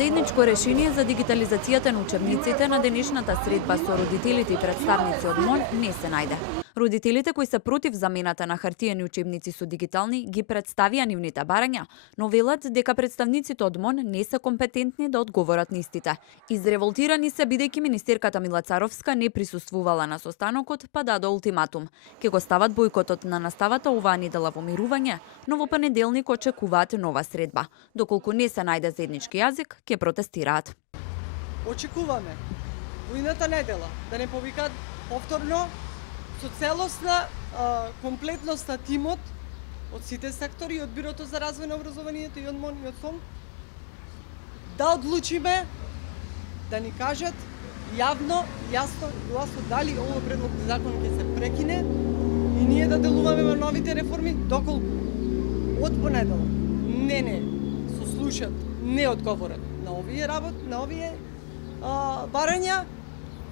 Заедничко решение за дигитализацијата на учебниците на денешната средба со родителите и представници од МОН не се најде. Родителите кои се против замената на хартиени учебници со дигитални ги представија нивните барања, но велат дека представниците од МОН не се компетентни да одговорат на истите. Изреволтирани се бидејќи министерката Мила Царовска не присуствувала на состанокот, па даде ултиматум. Ке го стават бојкотот на наставата оваа недела во мирување, но во понеделник очекуваат нова средба. Доколку не се најде заеднички јазик, ќе протестираат. Очекуваме во идната недела да не повикаат повторно со целосна комплетност на тимот од сите сектори и од Бирото за развој на образованието и од МОН и од СОМ да одлучиме да ни кажат јавно, јасно и гласно дали овој предлог на закон ќе се прекине и ние да делуваме во новите реформи доколку од понеделник не сослушат не одговорат на овие барања,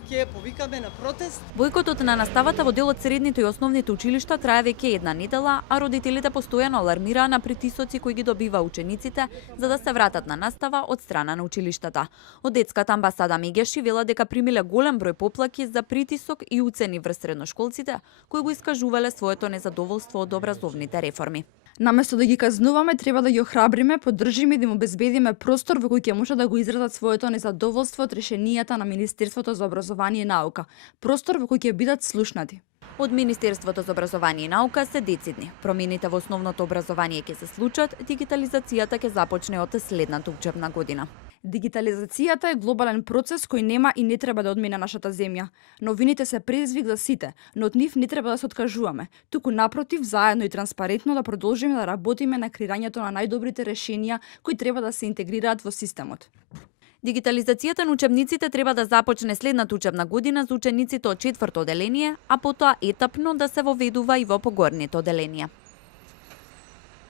ќе повикаме на протест. Бојкотот на наставата во дел од средните и основните училишта трае веќе една недела, а родителите постојано алармираа на притисоци кои ги добива учениците за да се вратат на настава од страна на училиштата. Од детската амбасада Мегеши вела дека примиле голем број поплаки за притисок и уцени врз средношколците кои го искажувале своето незадоволство од образовните реформи. Наместо да ги казнуваме, треба да ги охрабриме, поддржиме и да им обезбедиме простор во кој ќе можат да го изразат своето незадоволство од решенијата на Министерството за образование и наука. Простор во кој ќе бидат слушнати. Од Министерството за образование и наука се децидни. Промените во основното образование ќе се случат, дигитализацијата ќе започне од следната учебна година. Дигитализацијата е глобален процес кој нема и не треба да одмине нашата земја. Новините се предизвик за сите, но од нив не треба да се откажуваме. Туку напротив, заедно и транспарентно да продолжиме да работиме на креирањето на најдобрите решенија кои треба да се интегрираат во системот. Дигитализацијата на учебниците треба да започне следната учебна година за учениците од 4-то оделение, а потоа етапно да се воведува и во погорните оделенија.